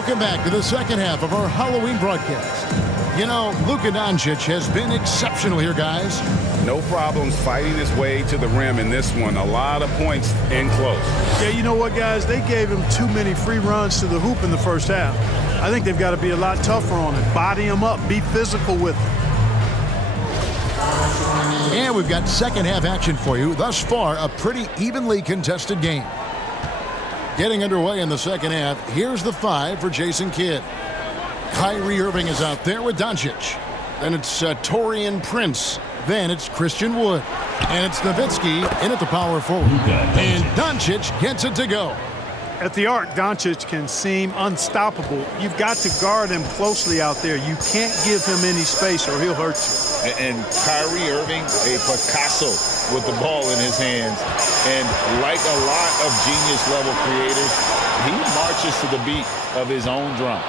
Welcome back to the second half of our Halloween broadcast. You know, Luka Doncic has been exceptional here, guys. No problems fighting his way to the rim in this one. A lot of points in close. Yeah, you know what, guys? They gave him too many free runs to the hoop in the first half. I think they've got to be a lot tougher on it. Body him up. Be physical with him. And we've got second half action for you. Thus far, a pretty evenly contested game. Getting underway in the second half, here's the 5 for Jason Kidd. Kyrie Irving is out there with Doncic. Then it's Taurean Prince. Then it's Christian Wood. And it's Nowitzki in at the power forward. And Doncic gets it to go. At the arc, Doncic can seem unstoppable. You've got to guard him closely out there. You can't give him any space or he'll hurt you. And Kyrie Irving, a Picasso with the ball in his hands. And like a lot of genius-level creators, he marches to the beat of his own drum.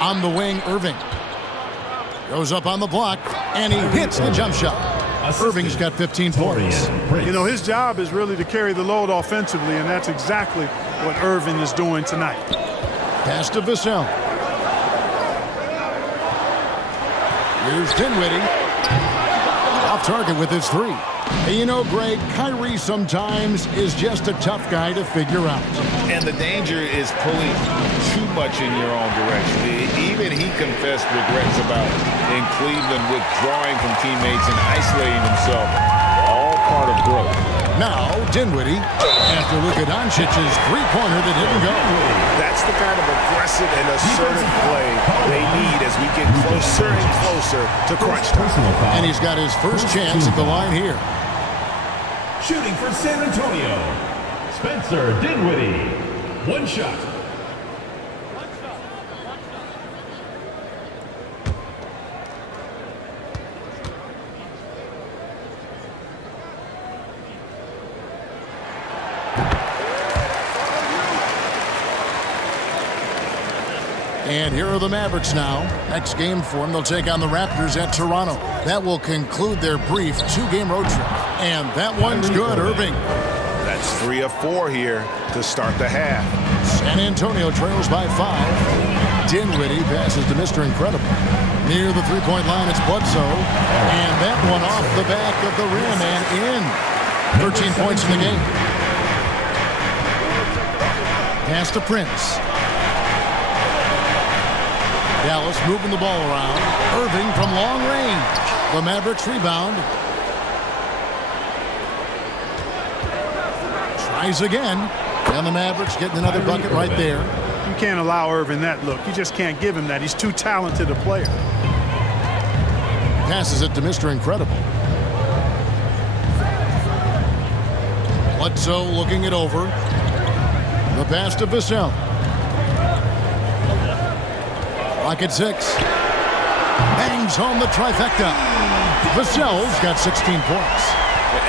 On the wing, Irving. Goes up on the block, and he hits the jump shot. Irving's got 15 points. You know, his job is really to carry the load offensively, and that's exactly what Irving is doing tonight. Pass to Vassell. Here's Dinwiddie. Off target with his 3. And you know, Greg, Kyrie sometimes is just a tough guy to figure out. And the danger is pulling too much in your own direction. Even he confessed regrets about in Cleveland withdrawing from teammates and isolating himself. All part of growth. Now, Dinwiddie, after Luka Doncic's three-pointer that didn't go. That's the kind of aggressive and assertive play they need as we get closer and closer to crunch time. And he's got his first chance at the line here. Shooting for San Antonio, Spencer Dinwiddie. One shot. And here are the Mavericks now. Next game for them, they'll take on the Raptors at Toronto. That will conclude their brief 2-game road trip. And that one's good, Irving. That's 3 of 4 here to start the half. San Antonio trails by 5. Dinwiddie passes to Mr. Incredible. Near the three-point line, it's Bledsoe. And that one off the back of the rim and in. 13 points in the game. Pass to Prince. Dallas moving the ball around. Irving from long range. The Mavericks rebound. Tries again. And the Mavericks getting another bucket right there. You can't allow Irving that look. You just can't give him that. He's too talented a player. Passes it to Mr. Incredible. Bledsoe looking it over. The pass to Vassell. Clock at 6. Bangs home the trifecta. Vassell's got 16 points.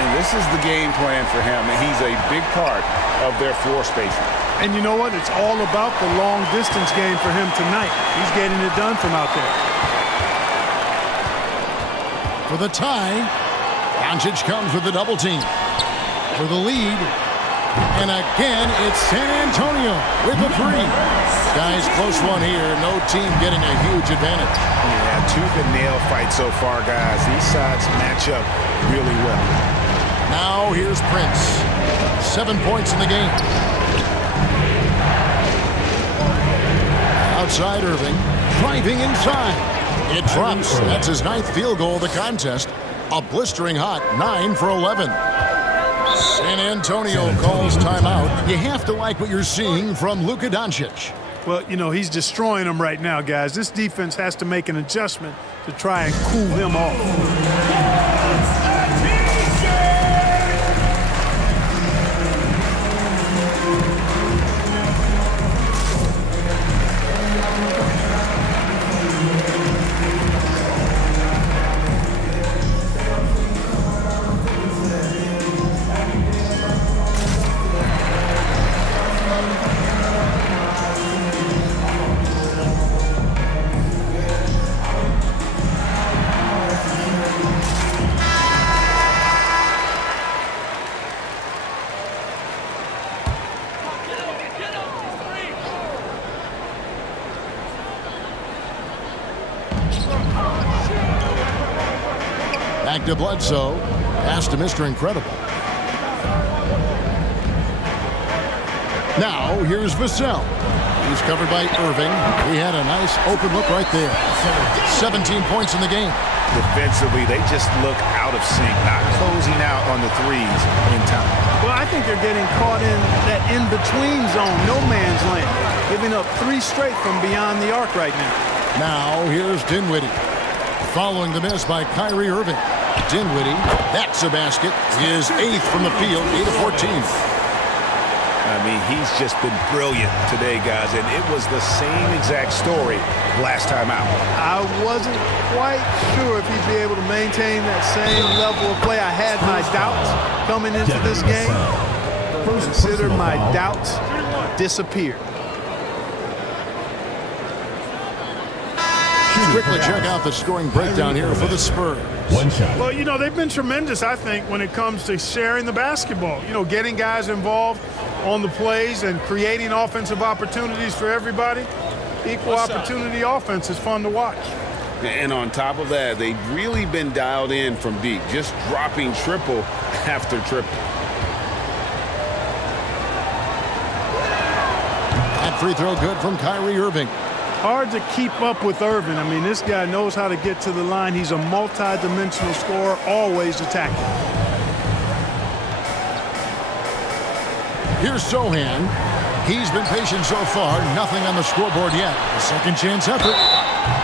And this is the game plan for him. He's a big part of their floor spacing. And you know what? It's all about the long distance game for him tonight. He's getting it done from out there. For the tie, Doncic comes with a double team. For the lead, and again, it's San Antonio with a 3. Guys, close one here. No team getting a huge advantage. Yeah, tooth and nail fight so far, guys. These sides match up really well. Now here's Prince. 7 points in the game. Outside Irving, driving inside. It drops. That's his 9th field goal of the contest. A blistering hot 9 for 11. San Antonio calls timeout. You have to like what you're seeing from Luka Doncic. Well, you know, he's destroying them right now, guys. This defense has to make an adjustment to try and cool him off. Back to Bledsoe. Pass to Mr. Incredible. Now, here's Vassell. He's covered by Irving. He had a nice open look right there. 17 points in the game. Defensively, they just look out of sync, not closing out on the threes in time. Well, I think they're getting caught in that in-between zone, no man's land, giving up 3 straight from beyond the arc right now. Now, here's Dinwiddie. Following the miss by Kyrie Irving. Dinwiddie, that's a basket. His 8th from the field, 8 of 14. I mean, he's just been brilliant today, guys, and it was the same exact story last time out. I wasn't quite sure if he'd be able to maintain that same level of play. I had my doubts coming into this game. Consider my doubts disappeared. Quickly check out the scoring breakdown here for the Spurs. One shot. Well, you know, they've been tremendous, I think, when it comes to sharing the basketball. You know, getting guys involved on the plays and creating offensive opportunities for everybody. Equal opportunity offense is fun to watch. And on top of that, they've really been dialed in from deep, just dropping triple after triple. That free throw good from Kyrie Irving. Hard to keep up with Irving. I mean, this guy knows how to get to the line. He's a multi-dimensional scorer, always attacking. Here's Sohan. He's been patient so far. Nothing on the scoreboard yet. A second chance effort.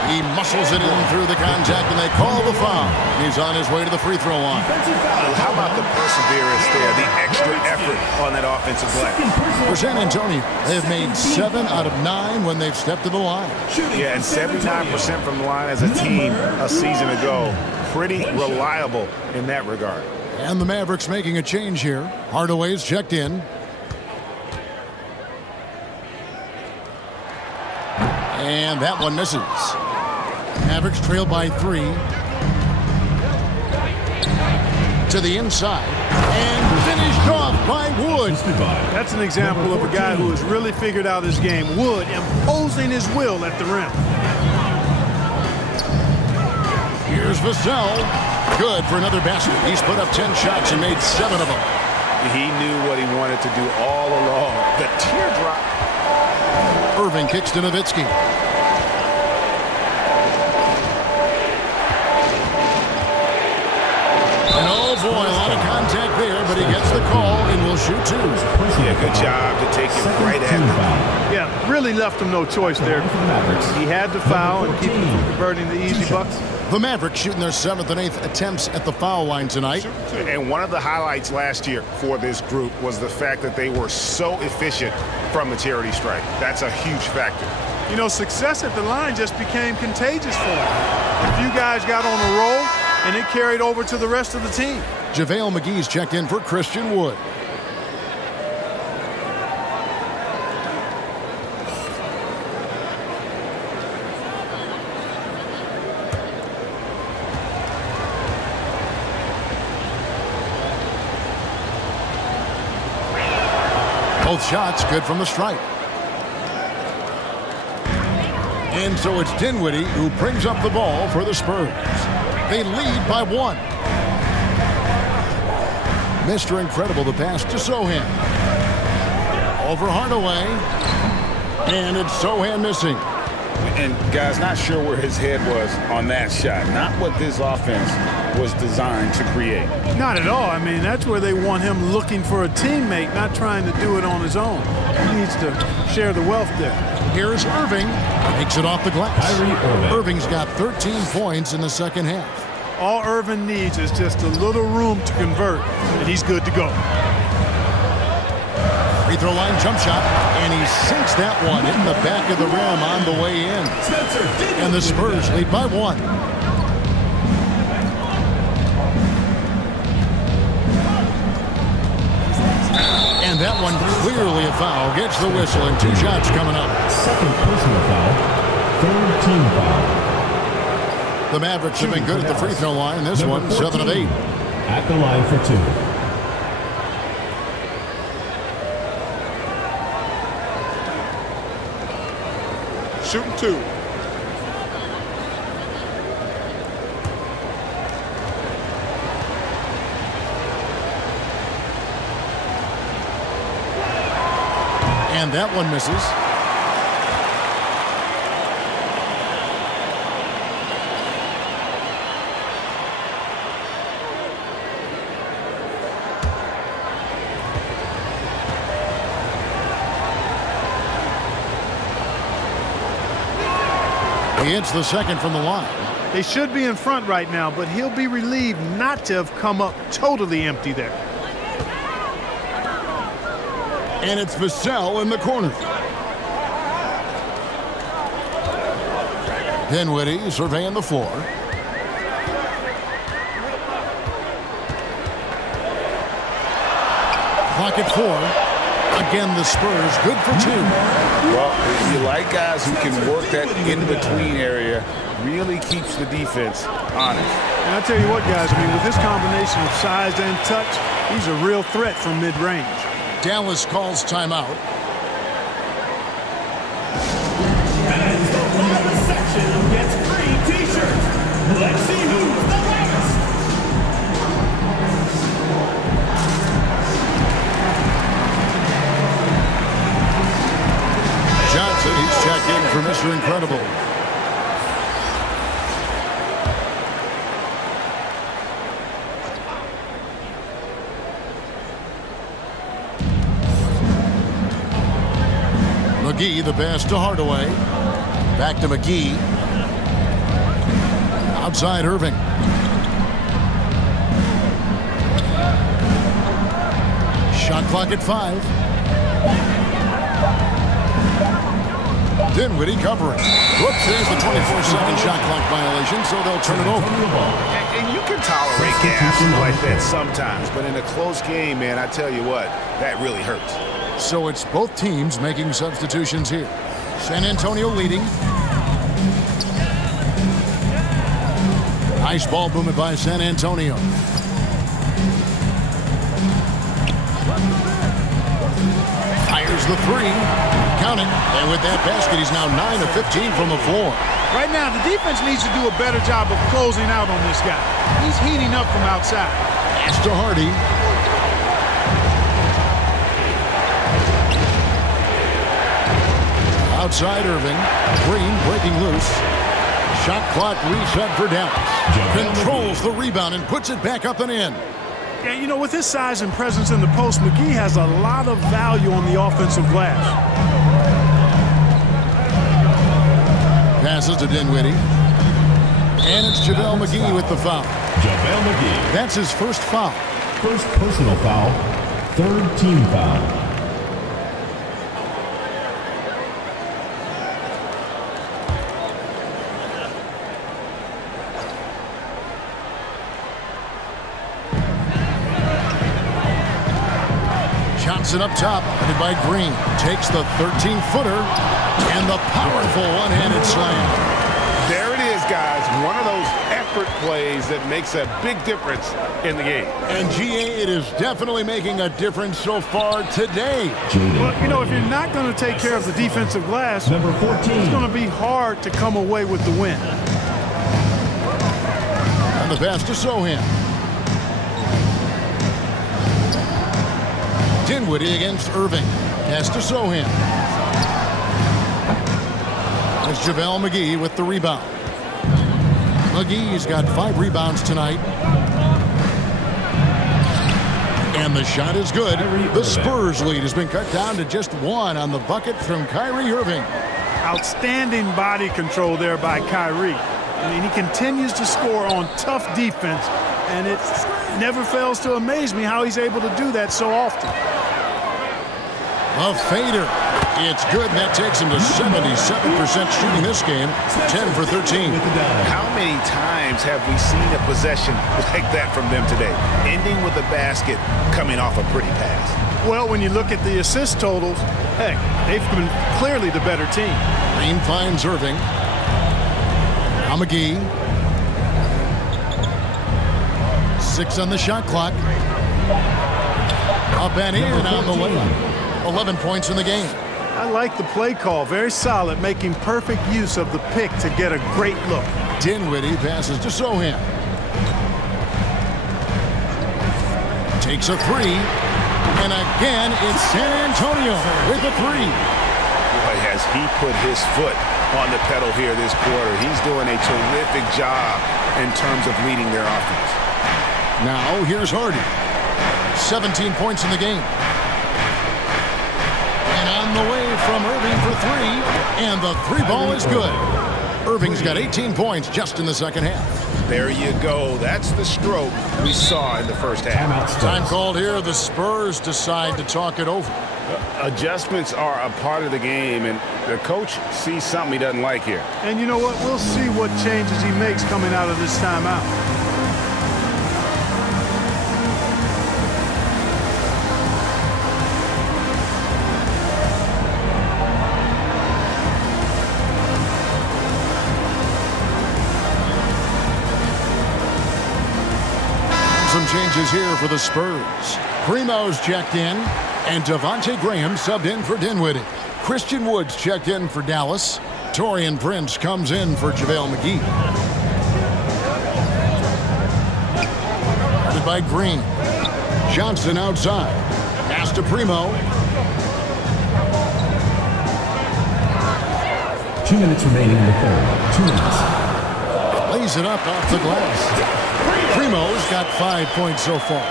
He muscles it in through the contact, and they call the foul. He's on his way to the free throw line. How about the perseverance there, the extra effort on that offensive glass? For San Antonio, they've made 7 out of 9 when they've stepped to the line. Yeah, and 79% from the line as a team a season ago. Pretty reliable in that regard. And the Mavericks making a change here. Hardaway's checked in. And that one misses. Mavericks trail by 3. To the inside. And finished off by Wood. That's an example of a guy who has really figured out his game. Wood imposing his will at the rim. Here's Vassell. Good for another basket. He's put up 10 shots and made 7 of them. He knew what he wanted to do all along. The teardrop. Irving kicks to Nowitzki. And oh boy, a lot of contact there, but he gets the call and will shoot 2. Yeah, good job to take it right at him. Yeah, really left him no choice there. He had to foul and keep him from converting the easy buckets. The Mavericks shooting their 7th and 8th attempts at the foul line tonight. And one of the highlights last year for this group was the fact that they were so efficient from the charity stripe. That's a huge factor. You know, success at the line just became contagious for him. A few guys got on a roll, and it carried over to the rest of the team. JaVale McGee's checked in for Christian Wood. Both shots good from the stripe. And so it's Dinwiddie who brings up the ball for the Spurs. They lead by 1. Mr. Incredible, the pass to Sohan. Over Hardaway. And it's Sohan missing. And, guys, not sure where his head was on that shot. Not what this offense was designed to create. Not at all. I mean, that's where they want him looking for a teammate, not trying to do it on his own. He needs to share the wealth there. Here's Irving. Makes it off the glass. Irving's got 13 points in the second half. All Irving needs is just a little room to convert, and he's good to go. Free throw line jump shot, and he sinks that one in the back of the rim on the way in. And the Spurs lead by 1. And that one clearly a foul. Gets the whistle, and 2 shots coming up. Second personal foul. Third team foul. The Mavericks have been good at the free throw line. This one, 7 of 8. At the line for 2. Shooting 2. that one misses. He hits the second from the line. They should be in front right now, but he'll be relieved not to have come up totally empty there. And it's Vassell in the corner. Dinwiddie surveying the floor. Clock at 4. Again, the Spurs good for 2. Well, you like guys who can work that in-between area, really keeps the defense honest. And I tell you what, guys, I mean, with this combination of size and touch, he's a real threat from mid-range. Dallas calls timeout. As the loudest section gets free t-shirts, let's see who's the loudest. Johnson, he's checked in for Mr. Incredible. McGee, the pass to Hardaway. Back to McGee. Outside Irving. Shot clock at 5. Dinwiddie covering. Whoops, there's the 24-second shot clock violation, so they'll turn it over. And you can tolerate gas like that sometimes, but in a close game, man, I tell you what, that really hurts. So it's both teams making substitutions here. San Antonio leading. Nice ball movement by San Antonio. Fires the 3. Count it. And with that basket, he's now 9 of 15 from the floor. Right now, the defense needs to do a better job of closing out on this guy. He's heating up from outside. Pass to Hardy. Outside Irving. Green breaking loose. Shot clock reset for Dallas. Controls the rebound and puts it back up and in. Yeah, you know, with his size and presence in the post, McGee has a lot of value on the offensive glass. Passes to Dinwiddie. And it's JaVale McGee with the foul. JaVale McGee. That's his first foul. First personal foul. Third team foul. Johnson up top, headed by Green. Takes the 13-footer and the powerful one-handed slam. There it is, guys. One of those effort plays that makes a big difference in the game. And GA, it is definitely making a difference so far today. Well, you know, if you're not going to take care of the defensive glass, Number 14. it's going to be hard to come away with the win. And the pass to Sohan. Dinwiddie against Irving. Pass to Sohan. It's JaVale McGee with the rebound. McGee's got 5 rebounds tonight. And the shot is good. The Spurs lead has been cut down to just 1 on the bucket from Kyrie Irving. Outstanding body control there by Kyrie. I mean, he continues to score on tough defense, and it never fails to amaze me how he's able to do that so often. A fader. It's good. That takes him to 77% shooting this game. 10 for 13. How many times have we seen a possession like that from them today? Ending with a basket coming off a pretty pass. Well, when you look at the assist totals, heck, they've been clearly the better team. Green finds Irving. Now McGee. 6 on the shot clock. Up and in on the layup. 11 points in the game. I like the play call. Very solid, making perfect use of the pick to get a great look. Dinwiddie passes to Sohan. Takes a 3. And again, it's San Antonio with a three. Boy, has he put his foot on the pedal here this quarter. He's doing a terrific job in terms of leading their offense. Now, here's Hardy. 17 points in the game. And on the way from Irving for three. And the three ball is good. Irving's got 18 points just in the second half. There you go. That's the stroke we saw in the first half. Time called here. The Spurs decide to talk it over. Adjustments are a part of the game, and the coach sees something he doesn't like here. And you know what? We'll see what changes he makes coming out of this timeout. Some changes here for the Spurs. Primo's checked in, and Devontae Graham subbed in for Dinwiddie. Christian Woods checked in for Dallas. Taurean Prince comes in for JaVale McGee. Guarded by Green. Johnson outside. Pass to Primo. 2 minutes remaining in the third. 2 minutes. Lays it up off the glass. Primo's got 5 points so far.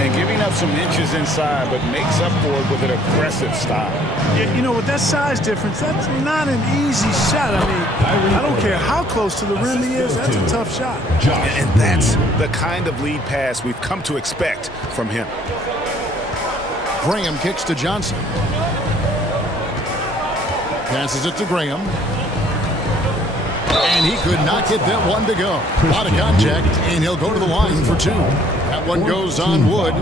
And giving up some inches inside, but makes up for it with an aggressive style. Yeah, you know, with that size difference, that's not an easy shot. I mean, I don't care how close to the rim he is. That's a tough shot. And that's the kind of lead pass we've come to expect from him. Graham kicks to Johnson. Passes it to Graham. And he could not get that one to go. Out of contact, and he'll go to the line for two. That one goes on Wood.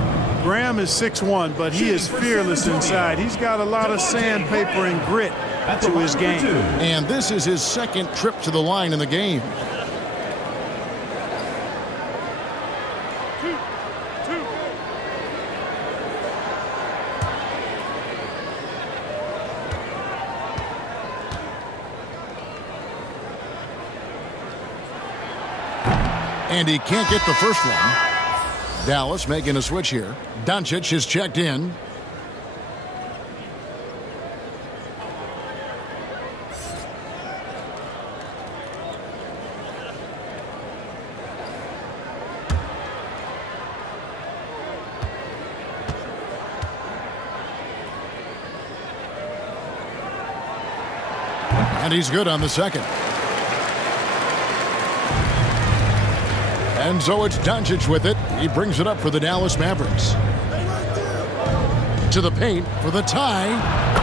Graham is 6'1", but he is fearless inside. He's got a lot of sandpaper and grit to his game. And this is his second trip to the line in the game. And he can't get the first one. Dallas making a switch here. Doncic is checked in. And he's good on the second. And so it's Doncic with it. He brings it up for the Dallas Mavericks. To the paint for the tie.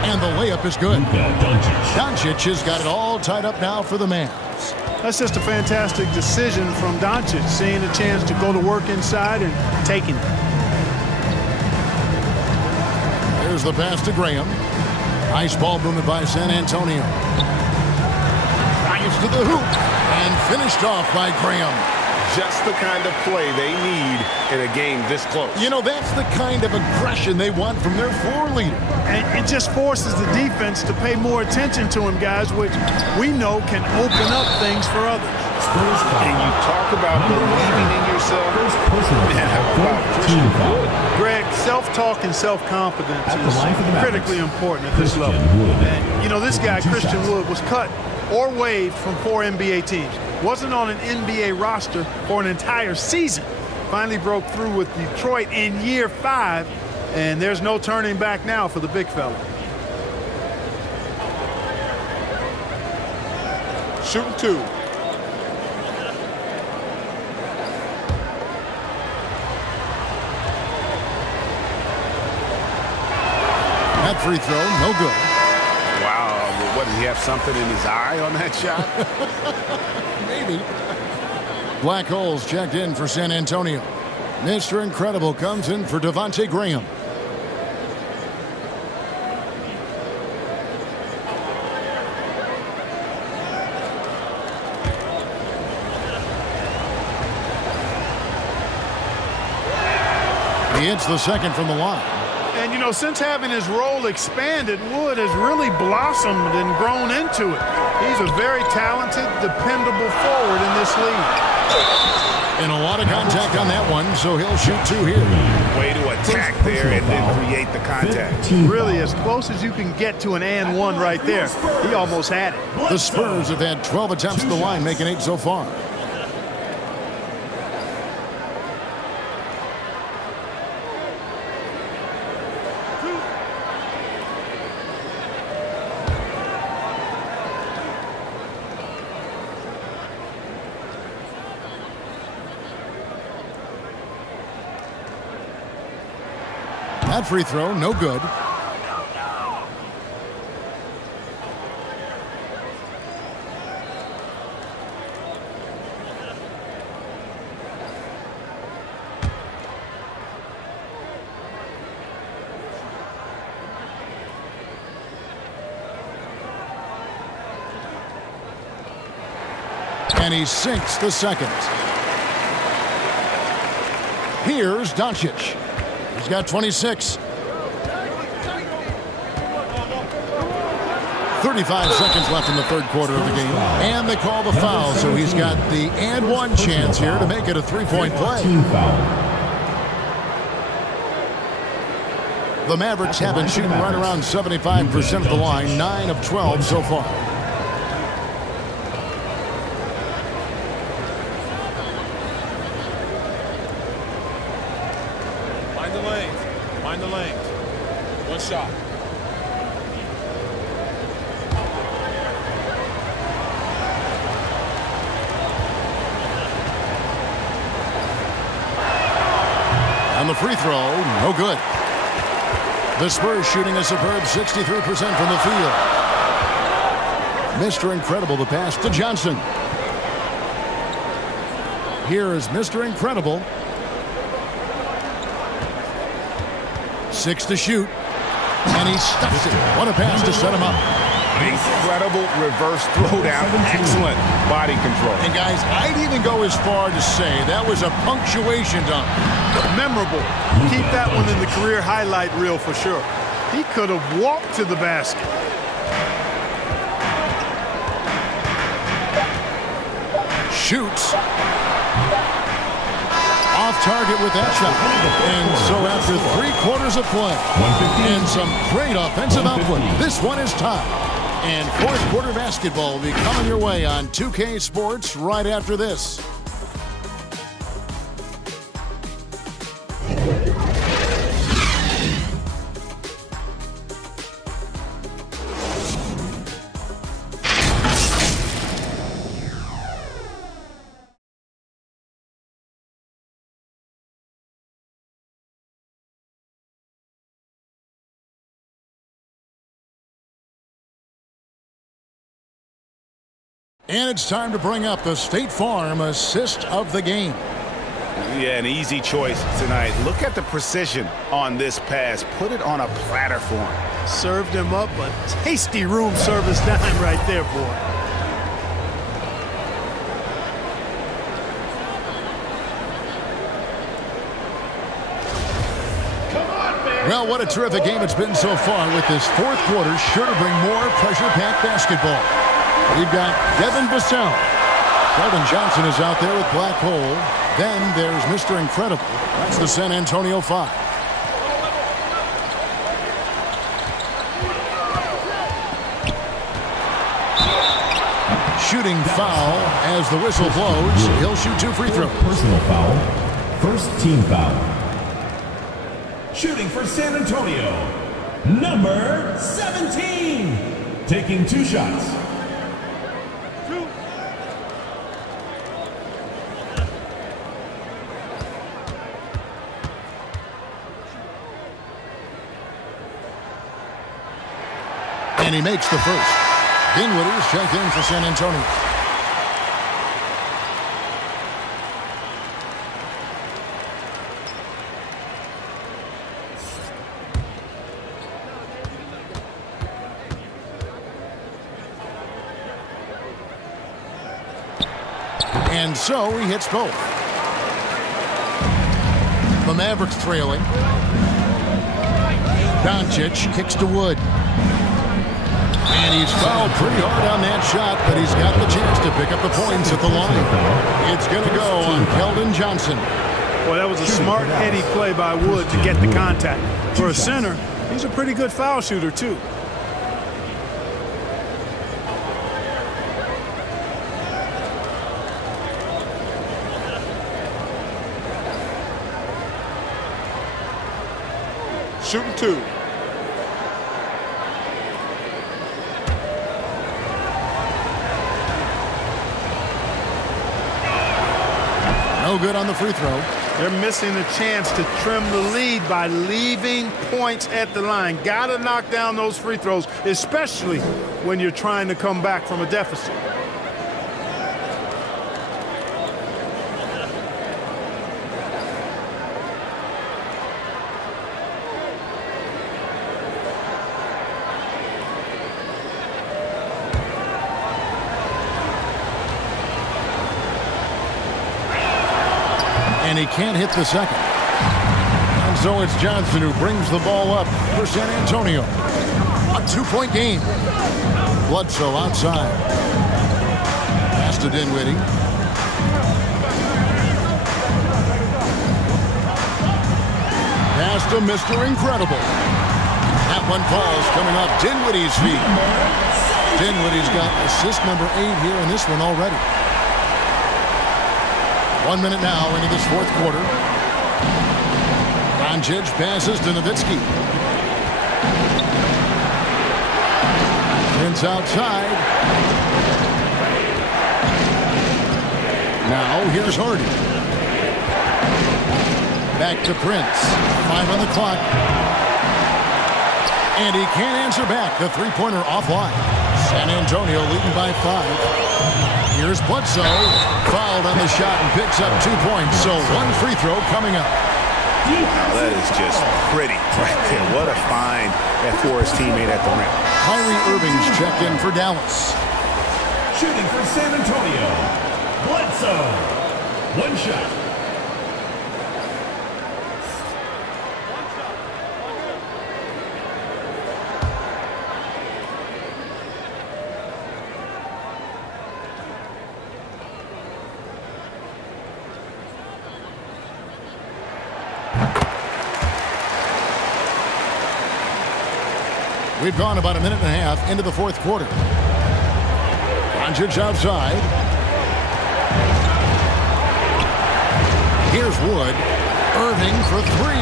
And the layup is good. Doncic has got it all tied up now for the Mavs. That's just a fantastic decision from Doncic, seeing a chance to go to work inside and taking it. Here's the pass to Graham. Nice ball movement by San Antonio. Drives to the hoop. And finished off by Graham. Just the kind of play they need in a game this close. You know, that's the kind of aggression they want from their floor leader. And it just forces the defense to pay more attention to him, guys, which we know can open up things for others. And you talk about believing in yourself. Man, how about Christian Wood? Greg, self-talk and self-confidence is critically important at this level. And, you know, this guy, Christian Wood, was cut or waived from 4 NBA teams. Wasn't on an NBA roster for an entire season. Finally broke through with Detroit in year 5, and there's no turning back now for the big fella. Shooting two. That free throw, no good. Wow, what, did he have something in his eye on that shot? Maybe. Black holes checked in for San Antonio. Mr. Incredible comes in for Devontae Graham. He hits the second from the line. And, you know, since having his role expanded, Wood has really blossomed and grown into it. He's a very talented, dependable forward in this league. And a lot of contact on that one, so he'll shoot 2 here. Way to attack there and then create the contact. Really, as close as you can get to an and one right there. He almost had it. The Spurs have had 12 attempts at the line, making 8 so far. That free throw, no good. And he sinks the second. Here's Doncic. He's got 26. 35 seconds left in the third quarter of the game. And they call the foul, so he's got the and one chance here to make it a 3-point play. The Mavericks have been shooting right around 75% of the line, 9 of 12 so far. Find the lanes. One shot. On the free throw, no good. The Spurs shooting a superb 63% from the field. Mr. Incredible, the pass to Johnson. Here is Mr. Incredible. 6 to shoot. And he stuffs it. What a pass to set him up. Incredible reverse throwdown. Excellent body control. And guys, I'd even go as far to say that was a punctuation dunk. Memorable. Keep that one in the career highlight reel for sure. He could have walked to the basket. Shoots. Off target with that shot. And so after 3 quarters of play and some great offensive output, this one is tied. And fourth quarter basketball will be coming your way on 2K Sports right after this. And it's time to bring up the State Farm assist of the game. Yeah, an easy choice tonight. Look at the precision on this pass. Put it on a platter for him. Served him up a tasty room service dime right there, boy. Well, what a terrific game it's been so far, with this fourth quarter sure to bring more pressure-packed basketball. We've got Devin Vassell. Sheldon Johnson is out there with Black Hole. Then there's Mr. Incredible. That's the San Antonio 5. Shooting foul as the whistle blows. He'll shoot 2 free throws. Personal foul. First team foul. Shooting for San Antonio, number 17. Taking 2 shots. And he makes the first. Dinwiddie's checked in for San Antonio. And so he hits both. The Mavericks trailing. Doncic kicks to Wood. And he's fouled pretty hard on that shot, but he's got the chance to pick up the points at the line. It's going to go on Keldon Johnson. Well, that was a smart, heady play by Wood to get the contact. For a center, he's a pretty good foul shooter, too. Shooting 2. No good on the free throw. They're missing a chance to trim the lead by leaving points at the line. Got to knock down those free throws, especially when you're trying to come back from a deficit. And he can't hit the second. And so it's Johnson who brings the ball up for San Antonio. A 2-point game. Bledsoe outside. Pass to Dinwiddie. Pass to Mr. Incredible. That one falls coming off Dinwiddie's feet. Dinwiddie's got assist number 8 here in this one already. 1 minute now into this fourth quarter. Doncic passes to Nowitzki. Prince outside. Now here's Hardy. Back to Prince. 5 on the clock. And he can't answer back. The three-pointer offline. San Antonio leading by 5. Here's Bledsoe, fouled on the shot and picks up 2 points. So one free throw coming up. Now that is just pretty right there. What a find that for his teammate at the rim. Kyrie Irving's checked in for Dallas. Shooting for San Antonio, Bledsoe. One shot. We've gone about a minute and a half into the fourth quarter. Doncic outside. Here's Wood. Irving for 3.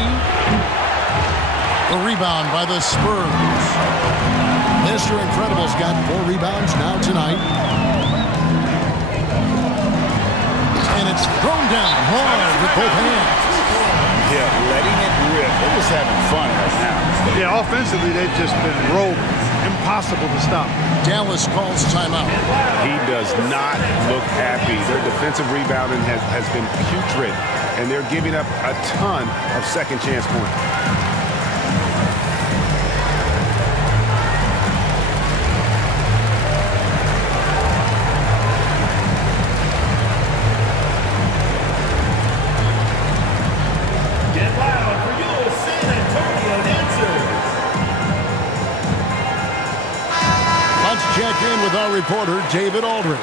The rebound by the Spurs. Mr. Incredible's got 4 rebounds now tonight. And it's thrown down hard with both hands. Yeah, letting it rip. They're just having fun right now. Yeah, offensively, they've just been rolling. Impossible to stop. Dallas calls timeout. He does not look happy. Their defensive rebounding has been putrid, and they're giving up a ton of second chance points. Check in with our reporter, David Aldridge.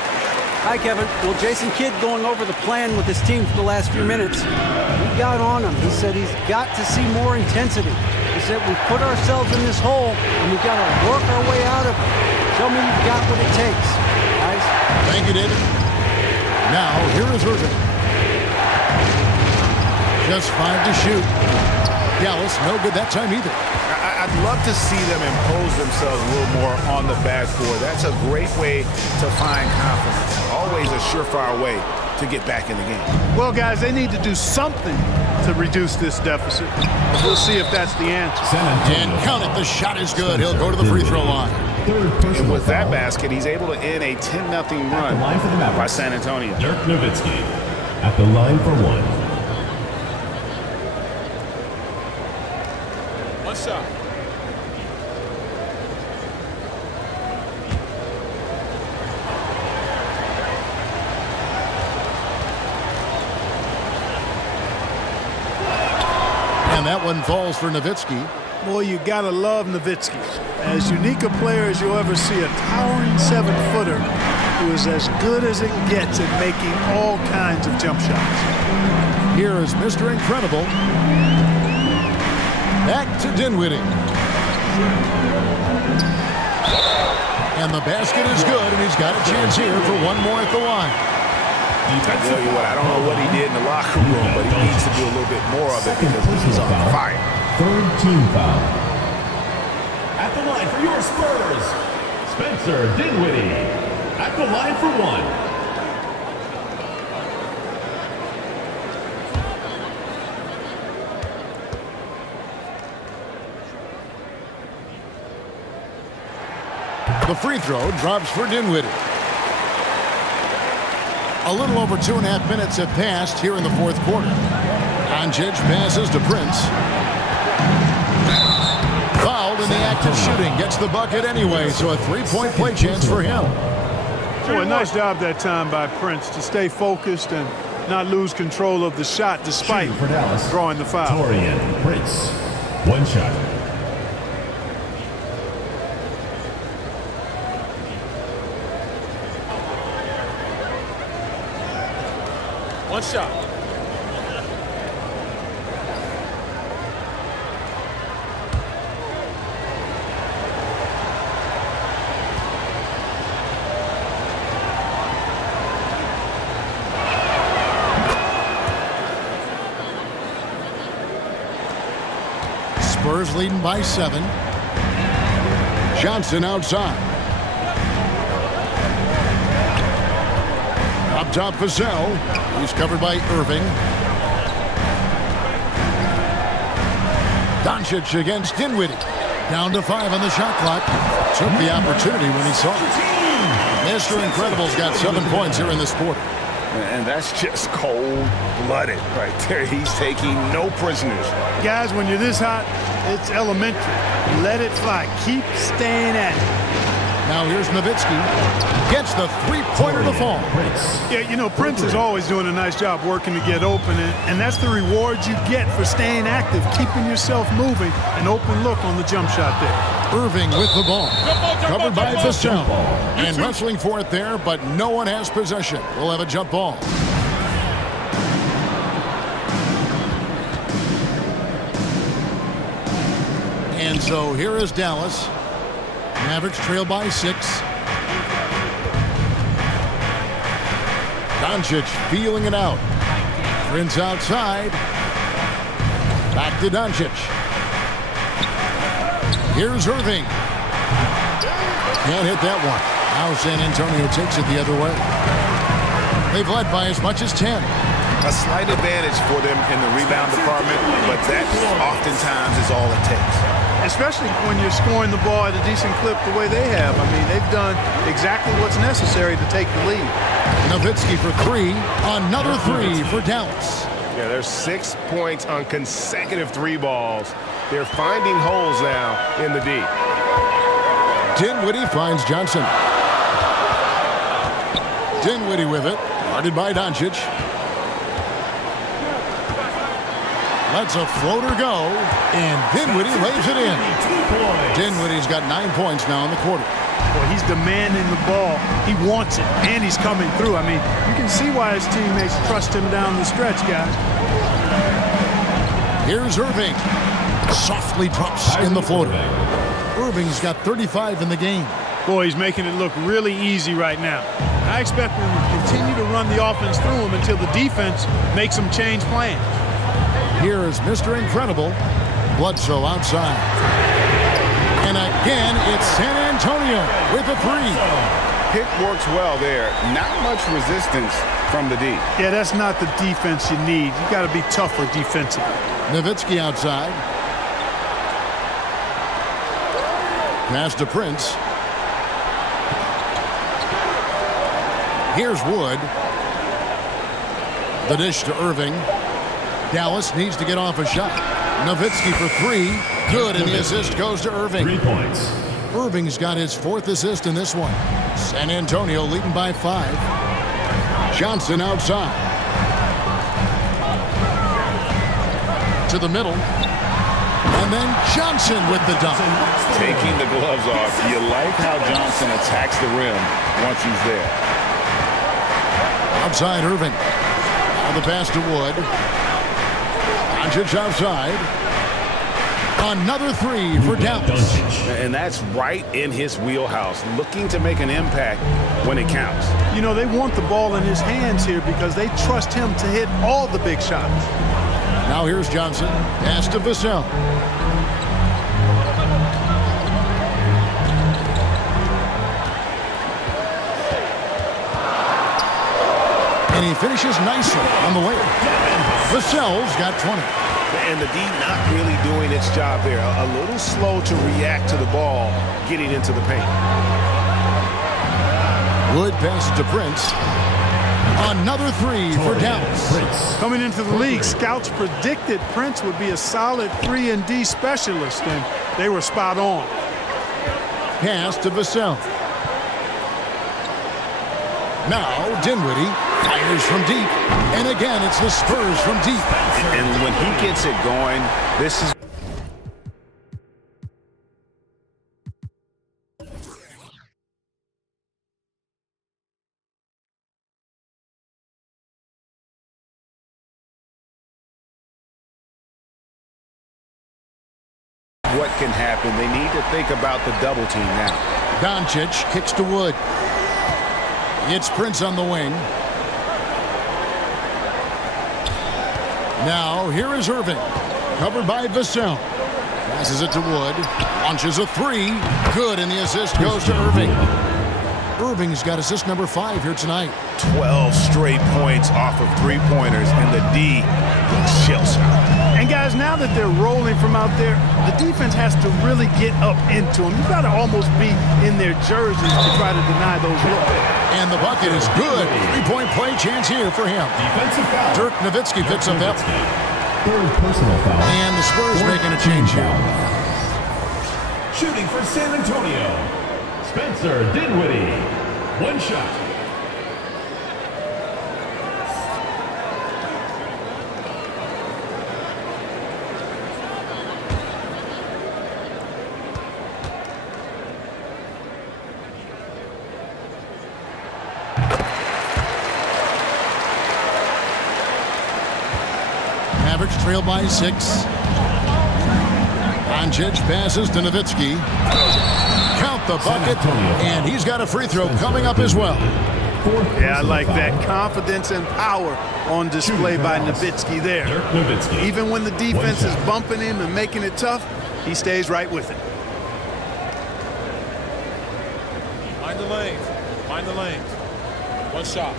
Hi, Kevin. Well, Jason Kidd going over the plan with his team for the last few minutes. We got on him. He said he's got to see more intensity. He said we put ourselves in this hole, and we've got to work our way out of it. Show me you've got what it takes, guys. Thank you, David. Now, here is Irving. Just 5 to shoot. Dallas, no good that time either. I'd love to see them impose themselves a little more on the backcourt. That's a great way to find confidence. Always a surefire way to get back in the game. Well, guys, they need to do something to reduce this deficit. We'll see if that's the answer. And count it. The shot is good. He'll go to the free throw line. And with that basket, he's able to end a 10-0 run by San Antonio. Dirk Nowitzki at the line for 1. One shot. And that one falls for Nowitzki. Boy, you got to love Nowitzki. As unique a player as you'll ever see, a towering 7-footer who is as good as it gets at making all kinds of jump shots. Here is Mr. Incredible. Back to Dinwiddie. And the basket is good, and he's got a chance here for one more at the line. I tell you what, I don't know what he did in the locker room, but he needs to do a little bit more of it because he's on fire. Third team foul. At the line for your Spurs, Spencer Dinwiddie. At the line for one. The free throw drops for Dinwiddie. A little over 2.5 minutes have passed here in the fourth quarter. Doncic passes to Prince. Fouled in the act of shooting. Gets the bucket anyway, so a three-point play chance for him. Boy, nice job that time by Prince to stay focused and not lose control of the shot despite drawing the foul. Taurean Prince. One shot. One shot. Spurs leading by 7. Johnson outside. Up top, Vassell. He's covered by Irving. Doncic against Dinwiddie. Down to 5 on the shot clock. Took the opportunity when he saw it. Mr. Incredible's got 7 points here in this quarter. And that's just cold-blooded right there. He's taking no prisoners. Guys, when you're this hot, it's elementary. Let it fly. Keep staying at it. Now here's Nowitzki. Gets the three-pointer to fall. Yeah, you know, Prince is always doing a nice job working to get open, and that's the reward you get for staying active, keeping yourself moving, an open look on the jump shot there. Irving with the ball. Covered by Vassell. And wrestling for it there, but no one has possession. We'll have a jump ball. And so here is Dallas. Mavericks trail by 6. Doncic feeling it out. Prince outside. Back to Doncic. Here's Irving. Can't hit that one. Now San Antonio takes it the other way. They've led by as much as 10. A slight advantage for them in the rebound department, but that oftentimes is all it takes. Especially when you're scoring the ball at a decent clip the way they have. I mean, they've done exactly what's necessary to take the lead. Nowitzki for 3. Another 3 for Dallas. Yeah, there's 6 points on consecutive 3 balls. They're finding holes now in the D. Dinwiddie finds Johnson. Dinwiddie with it. Guarded by Doncic. Lets a floater go, and Dinwiddie lays it in. Dinwiddie's got 9 points now in the quarter. Boy, he's demanding the ball. He wants it, and he's coming through. I mean, you can see why his teammates trust him down the stretch, guys. Here's Irving. Softly drops in the floater. Irving's got 35 in the game. Boy, he's making it look really easy right now. I expect them to continue to run the offense through him until the defense makes them change plans. Here is Mr. Incredible. Bledsoe outside. And again, it's San Antonio with a 3. Pick works well there. Not much resistance from the D. Yeah, that's not the defense you need. You got to be tougher defensively. Nowitzki outside. Pass to Prince. Here's Wood. The dish to Irving. Dallas needs to get off a shot. Nowitzki for 3. Good, and the assist goes to Irving. 3 points. Irving's got his 4th assist in this one. San Antonio leading by 5. Johnson outside. To the middle. And And then Johnson with the dunk. Taking the gloves off. You like how Johnson attacks the rim once he's there. Outside Irving. Now the pass to Wood. Doncic outside. Another three for Dallas. And that's right in his wheelhouse, looking to make an impact when it counts. You know, they want the ball in his hands here because they trust him to hit all the big shots. Now here's Johnson. Pass to Vassell. And he finishes nicely on the way. Vassell's got 20. And the D not really doing its job there. A little slow to react to the ball getting into the paint. Wood passes to Prince. Another three for Dallas. Coming into the league, scouts predicted Prince would be a solid 3-and-D specialist, and they were spot on. Pass to Vassell. Now Dinwiddie fires from deep. And again, it's the Spurs from deep. And when he gets it going, this is... what can happen. They need to think about the double team now. Doncic kicks to Wood. It's Prince on the wing. Now here is Irving. Covered by Vassell. Passes it to Wood. Launches a three. Good, and the assist goes to Irving. Irving's got assist number 5 here tonight. 12 straight points off of three-pointers, and the D looks shell-shocked. And guys, now that they're rolling from out there, the defense has to really get up into them. You've got to almost be in their jerseys to try to deny those looks. And the bucket is good. 3-point play chance here for him. Defensive foul. Dirk Nowitzki picks up that. Third personal foul. And the Spurs making a change here. Shooting for San Antonio, Spencer Dinwiddie. One shot. Mavericks trail by 6. Doncic passes to Nowitzki. Count the bucket, and he's got a free throw coming up as well. Yeah, I like that confidence and power on display by Nowitzki there. Even when the defense is bumping him and making it tough, he stays right with it. Mind the lanes. Mind the lanes. One shot.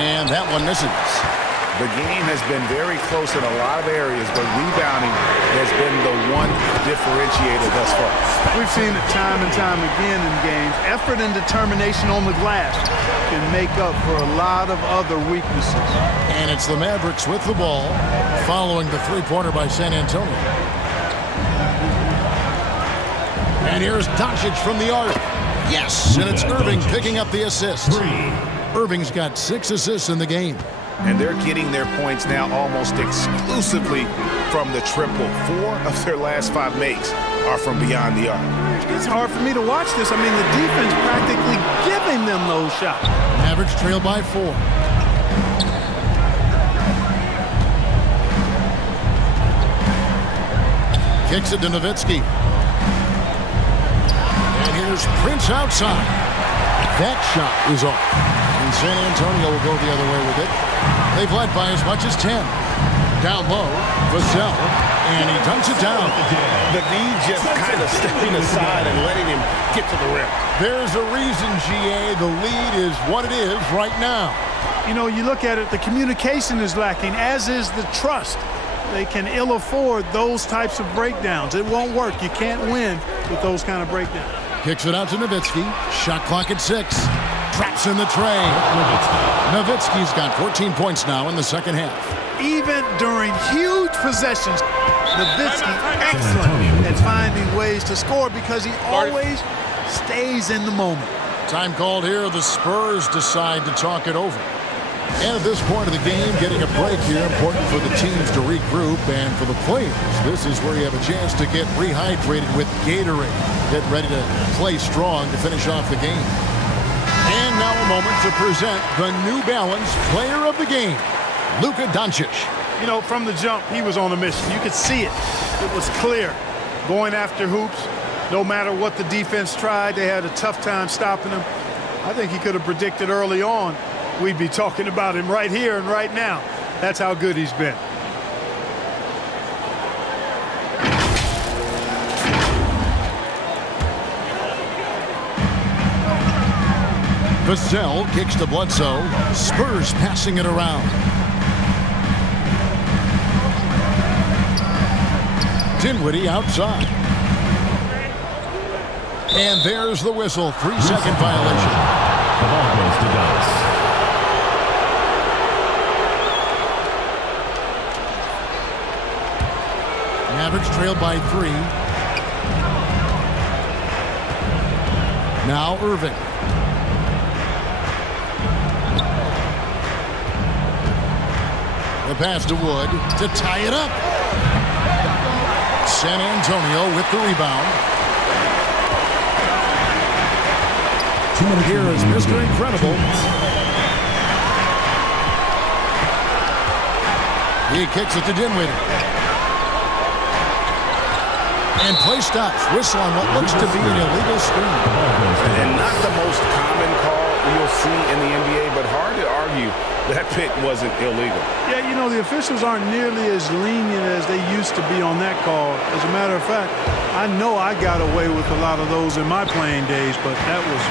And that one misses. The game has been very close in a lot of areas, but rebounding has been the one differentiator thus far. We've seen it time and time again in games. Effort and determination on the glass can make up for a lot of other weaknesses. And it's the Mavericks with the ball following the three-pointer by San Antonio. And here's Doncic from the arc. Yes, and it's Irving picking up the assist. Irving's got 6 assists in the game. And they're getting their points now almost exclusively from the triple. 4 of their last 5 makes are from beyond the arc. It's hard for me to watch this. I mean, the defense practically giving them those shots. Mavericks trail by 4. Kicks it to Nowitzki. And here's Prince outside. That shot is off. And San Antonio will go the other way with it. They've led by as much as 10. Down low, Vassell, and he dunks it down. The D just kind of stepping aside and letting him get to the rim. There's a reason, GA, the lead is what it is right now. You know, you look at it, the communication is lacking, as is the trust. They can ill afford those types of breakdowns. It won't work. You can't win with those kind of breakdowns. Kicks it out to Nowitzki. Shot clock at 6. Traps in the tray. Nowitzki's got 14 points now in the second half. Even during huge possessions, Nowitzki excellent at finding ways to score because he always stays in the moment. Time called here. The Spurs decide to talk it over. And at this point of the game, getting a break here, important for the teams to regroup, and for the players, this is where you have a chance to get rehydrated with Gatorade. Get ready to play strong to finish off the game. And now a moment to present the New Balance Player of the Game, Luka Doncic. You know, from the jump, he was on a mission. You could see it. It was clear. Going after hoops, no matter what the defense tried, they had a tough time stopping him. I think he could have predicted early on we'd be talking about him right here and right now. That's how good he's been. Vassell kicks to Bledsoe. Spurs passing it around. Dinwiddie outside. And there's the whistle. 3-second violation. The ball goes to Dallas. Mavericks trailed by 3. Now Irving. The pass to Wood to tie it up. San Antonio with the rebound. Here is Mr. Incredible. He kicks it to Dinwiddie. And play stops. Whistle on what looks to be an illegal screen. And not the most common call you'll see in the NBA, but hard to argue that pick wasn't illegal. Yeah, you know, the officials aren't nearly as lenient as they used to be on that call. As a matter of fact, I know I got away with a lot of those in my playing days, but that was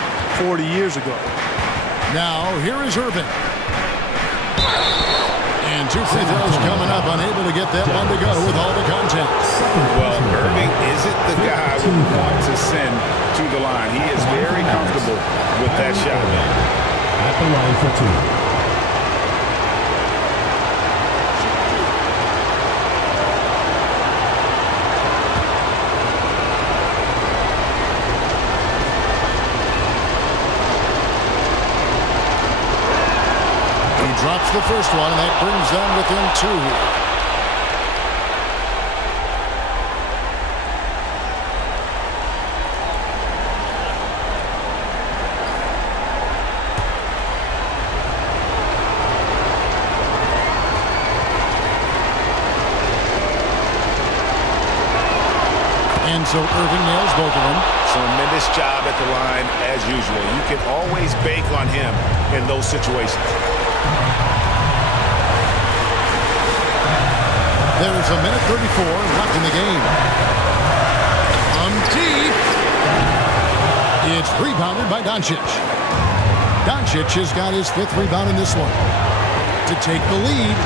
40 years ago. Now, here is Irving. And 2 free throws coming up, unable to get that one to go with all the contact. Well, Irving isn't the guy we want to send to the line. He is very comfortable with that shot. At the line for 2. Drops the first one, and that brings them within 2. And so Irving nails both of them. Tremendous job at the line as usual. You can always bank on him in those situations. There's a minute 34 left in the game. From deep. It's rebounded by Doncic. Doncic has got his 5th rebound in this one. To take the lead,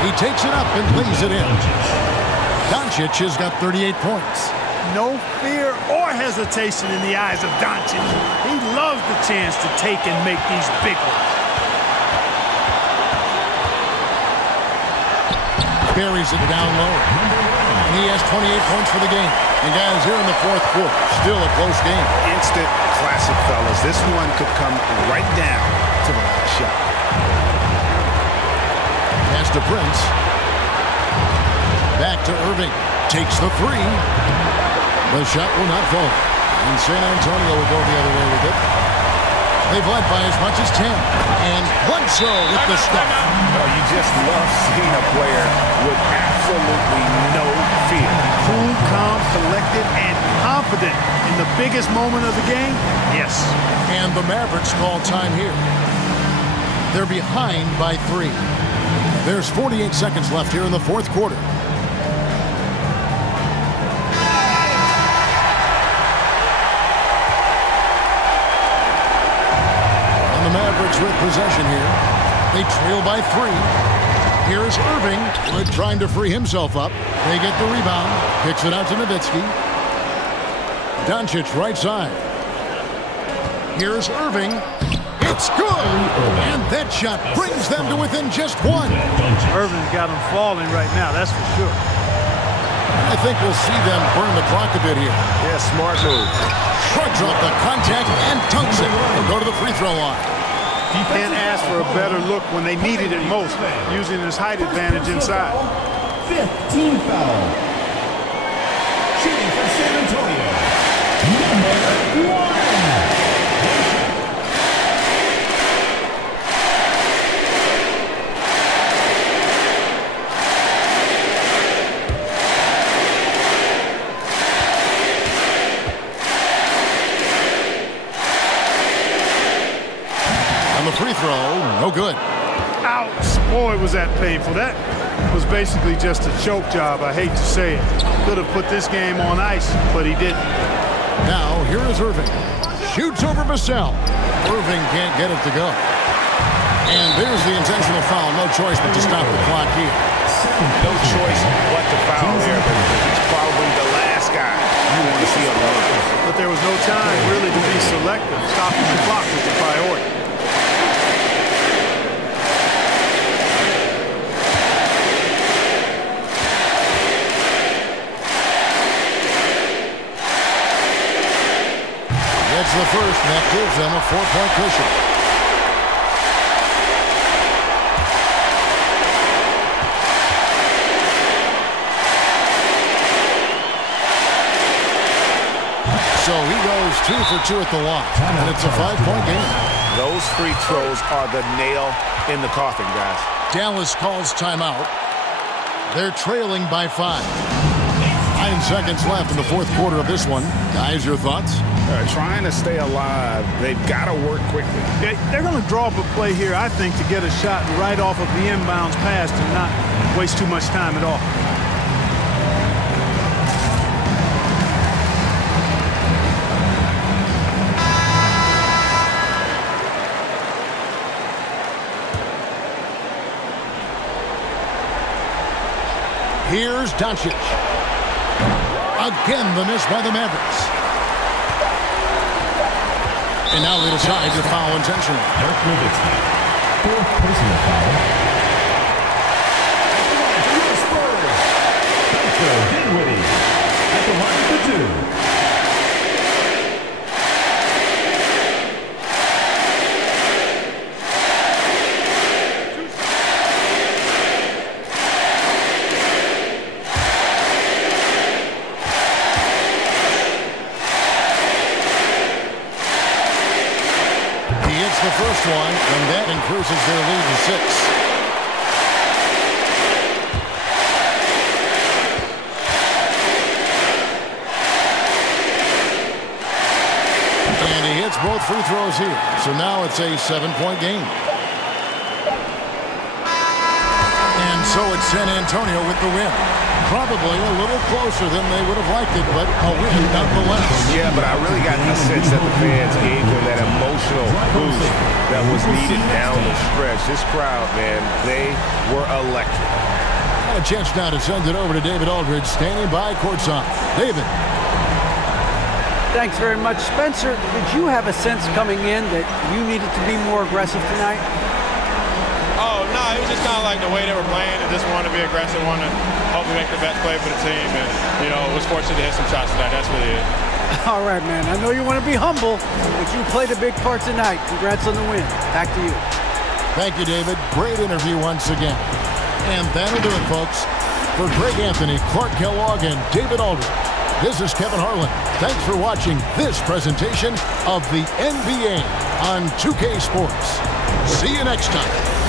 he takes it up and lays it in. Doncic has got 38 points. No fear or hesitation in the eyes of Doncic. He loves the chance to take and make these big ones. Buries it down low. And he has 28 points for the game. And guys, here in the 4th quarter, still a close game. Instant classic, fellas. This one could come right down to the last shot. Pass to Prince. Back to Irving. Takes the 3. The shot will not fall. And San Antonio will go the other way with it. They've led by as much as 10. And Bledsoe with the stuff. Oh, you just love seeing a player with absolutely no fear. Cool, calm, collected, and confident in the biggest moment of the game. Yes. And the Mavericks call time here. They're behind by 3. There's 48 seconds left here in the 4th quarter. Mavericks with possession here. They trail by 3. Here's Irving. Wood trying to free himself up. They get the rebound. Kicks it out to Nowitzki. Doncic right side. Here's Irving. It's good. And that shot brings them to within just 1. Irving's got them falling right now, that's for sure. I think we'll see them burn the clock a bit here. Yeah, smart move. Shrugs off the contact and dunks it. He'll go to the free throw line. He can't ask for a better look when they needed it most, using his height advantage inside. 5th team foul. Shooting for San Antonio. Number 1. Free throw, no good. Ouch. Boy, was that painful. That was basically just a choke job. I hate to say it. Could have put this game on ice, but he didn't. Now, here is Irving. Shoots over Vassell. Irving can't get it to go. And there's the intentional foul. No choice but to stop the clock here. No choice but to foul here, but it's probably the last guy you want to see on the line. But there was no time really to be selective. Stopping the clock was the priority. That's the first, and that gives them a 4-point cushion. So he goes 2 for 2 at the line, and it's a 5-point game. Those free throws are the nail in the coffin, guys. Dallas calls timeout. They're trailing by 5. 9 seconds left in the fourth quarter of this one. Guys, your thoughts? Trying to stay alive. They've got to work quickly. They're going to draw up a play here, I think, to get a shot right off of the inbounds pass and not waste too much time at all. Here's Doncic. Again, the miss by the Mavericks. And now they decide to foul intentionally. Dirk Nowitzki, 4th personal foul. For your Spurs, Spencer Dinwiddie at the line for 2. The first one, and that increases their lead to 6. And he hits both free throws here. So now it's a 7-point game. And so it's San Antonio with the win. Probably a little closer than they would have liked it, but a win nonetheless. Yeah, but I really got the sense that the fans gave them that emotional boost that was needed down the stretch. This crowd, man, they were electric. And a chance now to send it over to David Aldridge, standing by courtside. David. Thanks very much. Spencer, did you have a sense coming in that you needed to be more aggressive tonight? Oh, no, it was just kind of like the way they were playing and just wanted to be aggressive, wanted to hopefully make the best play for the team. And, you know, was fortunate to hit some shots tonight. That's really it. All right, man. I know you want to be humble, but you played a big part tonight. Congrats on the win. Back to you. Thank you, David. Great interview once again. And that'll do it, folks. For Greg Anthony, Clark Kellogg, and David Aldridge, this is Kevin Harlan. Thanks for watching this presentation of the NBA on 2K Sports. See you next time.